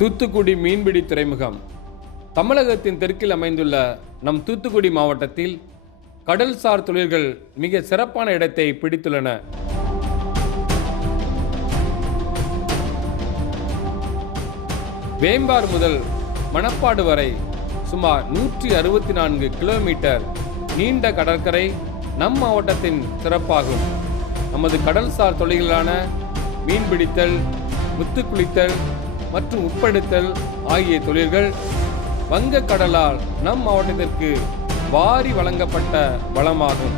தூத்துக்குடி மீன்பிடி துறைமுகம் தமிழகத்தின் தெற்கில் அமைந்துள்ள நம் தூத்துக்குடி மாவட்டத்தில் கடல்சார் தொழில்கள் மிக சிறப்பான இடத்தை பிடித்துள்ளன. வேம்பார் முதல் மணப்பாடு வரை சுமார் 164 கிலோமீட்டர் நீண்ட கடற்கரை நம் மாவட்டத்தின் சிறப்பாகும். நமது கடல்சார் தொழில்களான மீன்பிடித்தல், முத்துக்குளித்தல் மற்றும் உப்பெடுத்தல் ஆகிய தொழில்கள் வங்கக்கடலால் நம் மாவட்டத்திற்கு வாரி வழங்கப்பட்ட வளமாகும்.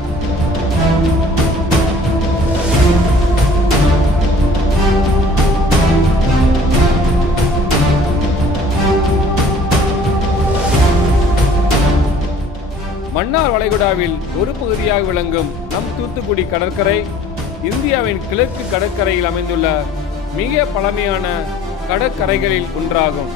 மன்னார் வளைகுடாவில் ஒரு பகுதியாக விளங்கும் நம் தூத்துக்குடி கடற்கரை இந்தியாவின் கிழக்கு கடற்கரையில் அமைந்துள்ள மிக பழமையான கடற்கரைகளில் ஒன்றாகும்.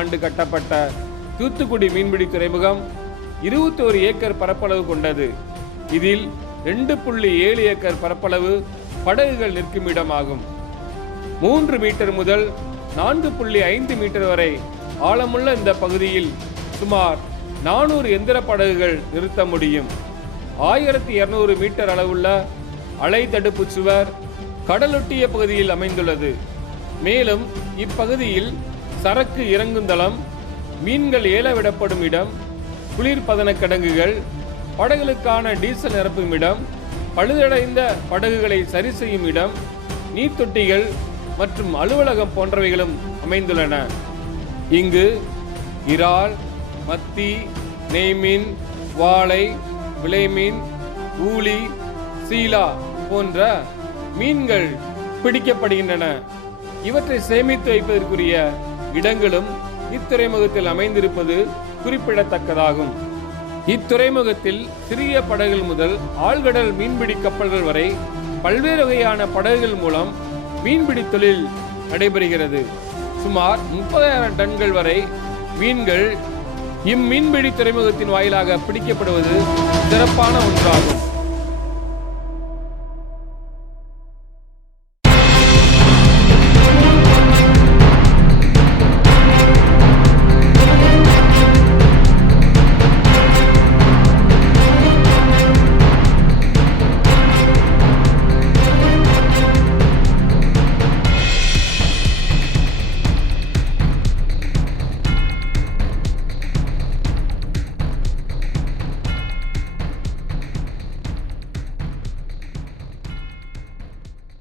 ஆண்டு கட்டப்பட்ட தூத்துக்குடி மீன்பிடி துறைமுகம் 21 ஏக்கர் பரப்பளவு கொண்டது. இதில் 2.7 ஏக்கர் பரப்பளவு படகுகள் நிற்கும் இடமாகும். 3 மீட்டர் முதல் 4.5 மீட்டர் வரை ஆழமுள்ள இந்த பகுதியில் சுமார் 400 எந்திர படகுகள் நிறுத்த முடியும். 1200 மீட்டர் அளவுள்ள அலை தடுப்பு சுவர் கடலொட்டிய பகுதியில் அமைந்துள்ளது. மேலும் இப்பகுதியில் சரக்கு இறங்குந்தளம், மீன்கள் ஏலவிடப்படும் இடம், குளிர்பதன கிடங்குகள், படகுகளுக்கான டீசல் நிரப்பும் இடம், பழுதடைந்த படகுகளை சரி செய்யும் இடம், நீர்த்தொட்டிகள் மற்றும் அலுவலகம் போன்றவைகளும் அமைந்துள்ளன. இங்கு இறால், மத்தி, நெய்மீன், வாளை, விலைமீன், ஊளி, சீலா போன்ற மீன்கள் பிடிக்கப்படுகின்றன. இவற்றை சேமித்து வைப்பதற்குரிய இடங்களும் இத்துறைமுகத்தில் அமைந்திருப்பது குறிப்பிடத்தக்கதாகும். இத்துறைமுகத்தில் சிறிய படகுகள் முதல் ஆழ்கடல் மீன்பிடி கப்பல்கள் வரை பல்வேறு வகையான படகுகள் மூலம் மீன்பிடி தொழில் நடைபெறுகிறது. சுமார் 30,000 டன்கள் வரை மீன்கள் இம்மீன்பிடி துறைமுகத்தின் வாயிலாக பிடிக்கப்படுவது சிறப்பான ஒன்றாகும்.